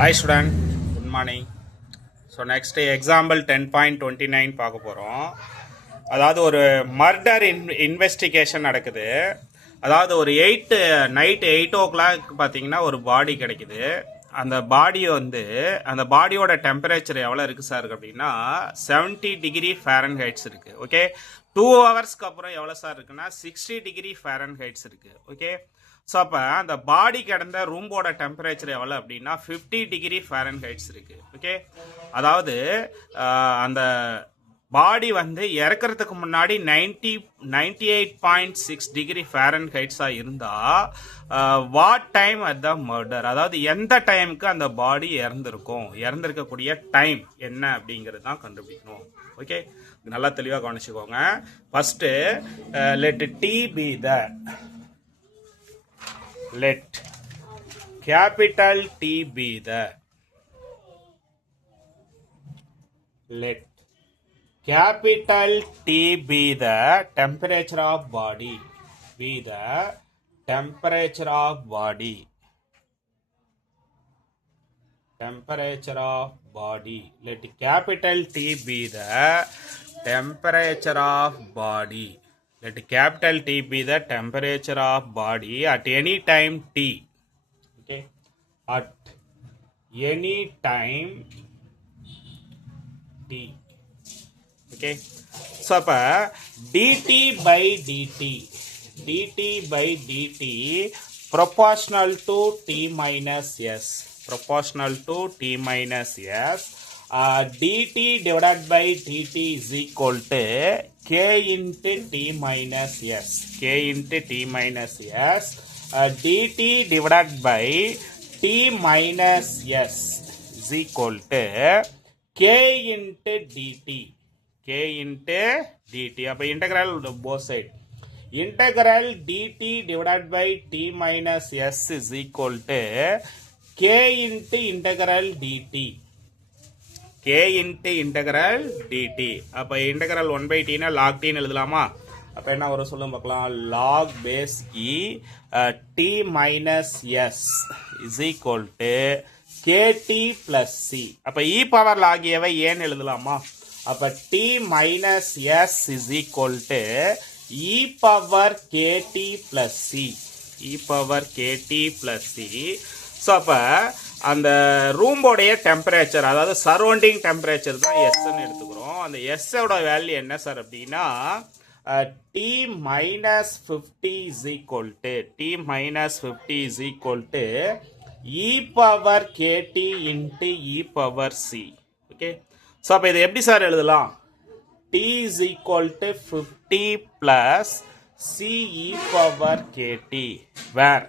Hi student, good morning. So next example 10.29 பார்க்க போகிறோம். அதாவது ஒரு மர்டர் இன்வெஸ்டிகேஷன் நடக்குது. அதாவது ஒரு நைட் 8 o'clock பார்த்தீங்கன்னா ஒரு பாடி கிடைக்குது. அந்த பாடி அந்த பாடியோட டெம்பரேச்சர் எவ்வளோ இருக்குது சார் அப்படின்னா 70 டிகிரி ஃபாரன்ஹைட்ஸ் இருக்குது. ஓகே, 2 ஹவர்ஸ்க்கு அப்புறம் எவ்வளோ சார் இருக்குன்னா 60 டிகிரி ஃபாரன்ஹைட்ஸ் இருக்குது. ஓகே, ஸோ அப்போ அந்த பாடி கிடந்த ரூம்போட டெம்பரேச்சர் எவ்வளோ அப்படின்னா 50 டிகிரி ஃபாரன்ஹைட்ஸ் இருக்குது. ஓகே, அதாவது அந்த பாடி இறக்கிறதுக்கு முன்னாடி 98.6 டிகிரி ஃபாரன்ஹைட்ஸாக இருந்தால் what time at the murder, அதாவது எந்த டைமுக்கு அந்த பாடி இறந்துருக்கக்கூடிய டைம் என்ன அப்படிங்கிறது தான் கண்டுபிடிக்கணும். ஓகே, நல்லா தெளிவாக கவனிச்சுக்கோங்க. First let D be the let capital T be the let capital T be the temperature of body, be the temperature of body, temperature of body. Let capital T be the temperature of body. Let capital T be the temperature of body at any time T. Okay, at any time T. Okay, so dt by dt, dt by dt proportional to T minus S, proportional to T minus S. dt divided by dt is equal to k into T minus S, k into T minus S. dt divided by T minus S is equal to k into dt, k into dt. அப்போ integral both side, integral dt divided by T minus S is equal to k into integral dt, k into integral dt. அப்போ integral 1/t னா log t ன்னு எழுதலாமா? அப்போ என்ன வரும் சொல்லுங்க பார்க்கலாம். log base e t minus s is equal to kt plus c. அப்போ e power log a வை ஏன்னு எழுதலாமா? அப்போ t minus s is equal to e power kt plus c, e power kt plus c. So அப்போ அந்த ரூம்போடைய temperature, அதாவது surrounding temperature தான் எஸ்ன்னு எடுத்துக்கிறோம். அந்த எஸ்ஸோட வேல்யூ என்ன சார் அப்படின்னா T minus 50 is equal to T minus 50 is equal to e power kt into e power c. Okay, so அப்போ இதை எப்படி சார் எழுதலாம்? T is equal to 50 plus c e power kt, where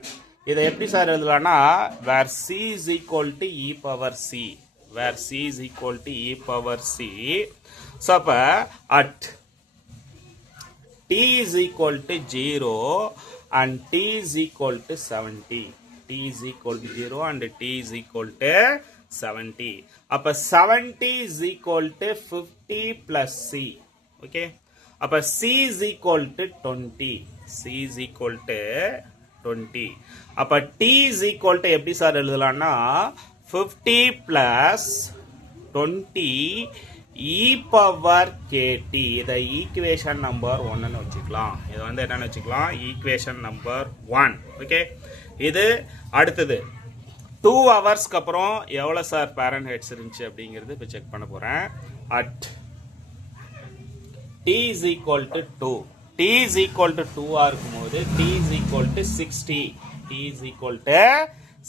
இதை எப்படி sir எழுதலாம்னா where c is equal to e power c, where c is equal to e power c. So அப்போ at t is equal to 0 and t is equal to 70, t is equal to 0 and t is equal to 70. அப்போ 70 is equal to 50 plus c. Okay, அப்போ c is equal to 20, c is equal to 20. அப்ப t is equal to எப்படி sir எழுதலாம்னா 50 plus 20 e power kt. இதை equation number 1 வச்சுக்கலாம். இது என்னன்னு வச்சுக்கலாம், ஈக்குவேஷன் நம்பர் 1. ஓகே, இது அடுத்தது 2 ஹவர்ஸ்க்கு அப்புறம் எவ்வளோ சார் ஃபாரன்ஹைட்ஸ் இருந்துச்சு அப்படிங்கிறது இப்போ செக் பண்ண போகிறேன். At t is equal to 2, t is equal to 2 இருக்கும்போது t is equal to 60, t is equal to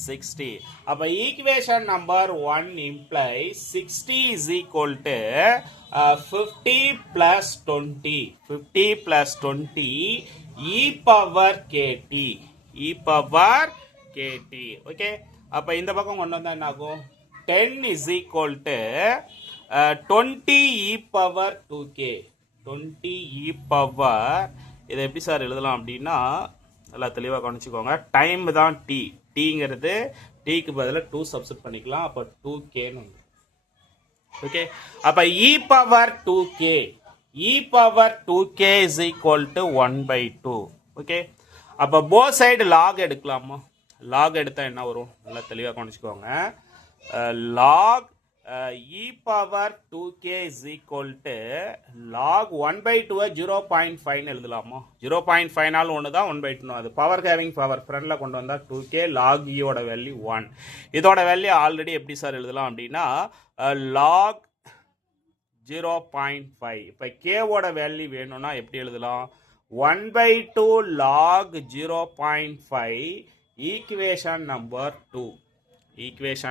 60. அப்ப equation number 1 implies 60 is equal to 50 plus 20, 50 plus 20 e power kt, e power kt. Okay, அப்ப இந்த பக்கம் கொண்டு வந்தா என்ன ஆகும்? 10 is equal to 20 e power 2k, 20 e power. இதை எப்படி சார் எழுதலாம் அப்படின்னா நல்லா தெளிவாக கவனிச்சுக்கோங்க. டைம் தான் டி, டீங்கிறது டீக்கு பதிலாக 2 சப்ஸ்டிட் பண்ணிக்கலாம். அப்போ 2kன்னு. ஓகே, அப்போ e power 2k, e power 2k is equal to 1/2. Okay, அப்போ போத் சைடு லாக் எடுக்கலாமா? லாக் எடுத்தால் என்ன வரும் நல்லா தெளிவாக கவனிச்சுக்கோங்க. log e power 2k is equal to log 1/2 0.5 எழுதலாமா 0.5 நாள் ஒன்று தான் 1/2 அது பவர் ஹேவிங் பவர் ஃப்ரண்டில் கொண்டு வந்தால் 2k log e ஓட வேல்யூ 1 இதோட வேல்யூ ஆல்ரெடி எப்படி சார் எழுதலாம் அப்படின்னா log 0.5 இப்போ கேவோட வேல்யூ வேணும்னா எப்படி எழுதலாம் 1/2 log 0.5 equation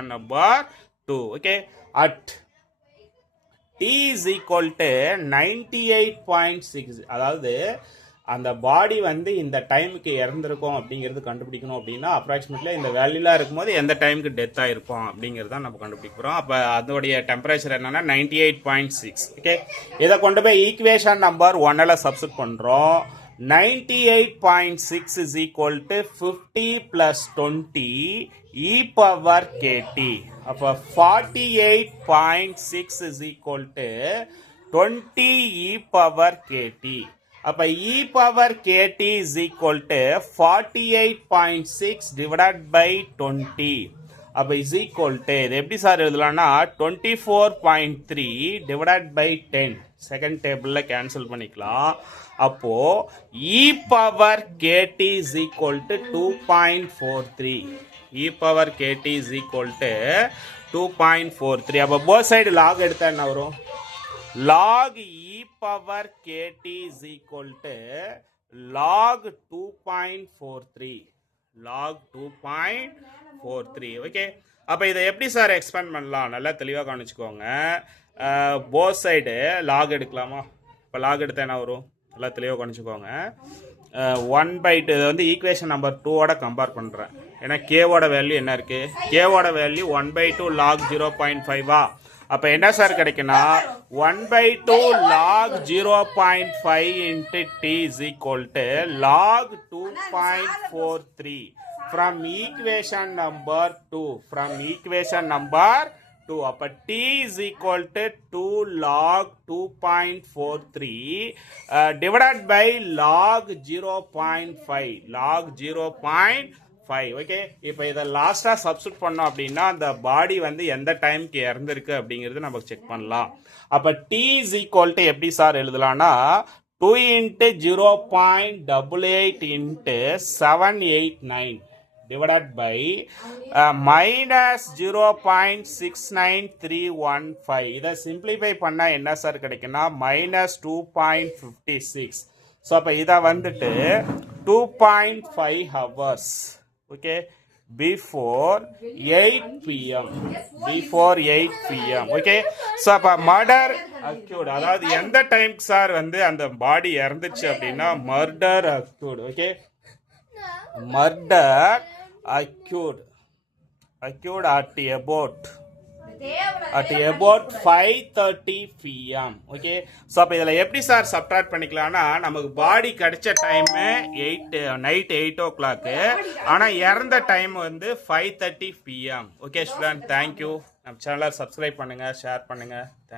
number 2 okay at t is equal to 98.6 அதாவது அந்த பாடி வந்து இந்த டைமுக்கு இறந்துருக்கும் அப்படிங்கிறது கண்டுபிடிக்கணும் அப்படின்னா அப்ராக்சிமேட்லி இந்த வேல்யூலாம் இருக்கும்போது எந்த டைமுக்கு டெத் ஆகிருப்போம் அப்படிங்கிறது தான் நம்ம கண்டுபிடிக்க போகிறோம் அப்போ அதோடைய டெம்பரேச்சர் என்னன்னா 98.6 ஓகே இதை கொண்டு போய் ஈக்குவேஷன் நம்பர் 1 சப்ஸ்டிட் பண்ணுறோம் 98.6 is equal to 50 plus 20 e power kt அப்போ 48.6 is equal to 20 e power kt அப்போ e power kt is equal to 48.6 divided by 20 அப்போ is equal to இது எப்படி சார் எழுதலாம்னா 24.3 divided by 10 செகண்ட் டேபிளில் cancel பண்ணிக்கலாம் அப்போ e power kt is equal to 2.43 e power kt is equal to 2.43 அப்போ both side log எடுத்தா என்ன வரும் log e power kt is equal to log 2.43 log 2.43 okay அப்போ இதை எப்படி சார் எக்ஸ்பேண்ட் பண்ணலாம் நல்லா தெளிவாக கவனிச்சுக்கோங்க both side log எடுக்கலாமா இப்போ log எடுத்தா என்ன வரும் நல்லா தெளிவாக கவனிச்சுக்கோங்க 1/2 இது வந்து ஈக்குவேஷன் நம்பர் 2ஓட கம்பேர் பண்ணுறேன் ஏன்னா கேவோட வேல்யூ என்ன இருக்குது கேவோட வேல்யூ 1/2 log 0.5 அப்போ என்ன sir கிடைக்குன்னா 1/2 log 0.5 into t is equal to log 2.43 from equation number 2 அப்போ t is equal to 2 log 2.43 divided by log 0.5 okay இப்போ இதை லாஸ்ட்டாக சப்ஸ்டிட் பண்ணோம் அப்படின்னா அந்த பாடி வந்து எந்த டைமுக்கு இறந்துருக்கு அப்படிங்கிறது நம்ம செக் பண்ணலாம் அப்போ t is equal to எப்படி sir எழுதலாம்னா 2 into 0.88 into 789 divided by minus 0.69315 இதை சிம்பிளிஃபை பண்ணால் என்ன சார் கிடைக்குன்னா minus 2.56 ஸோ அப்போ இதை வந்துட்டு 2.5 hours okay before 8 pm okay so அப்ப மர்டர் அக்யூட் அதாவது எந்த டைம்க்கு சார் வந்து அந்த பாடி இறந்துச்சு அப்படின்னா murder acute okay murder acute at about 5:30 pm okay so அப்ப இதல எப்படி சார் சப்ட்ராக்ட் பண்ணிக்கலாம்னா நமக்கு பாடி கிடைச்ச டைம் நைட் 8 o'clock ஆனா இறந்த டைம் வந்து 5:30 pm okay student thank you நம்ம சேனலை சப்ஸ்கிரைப் பண்ணுங்க ஷேர் பண்ணுங்க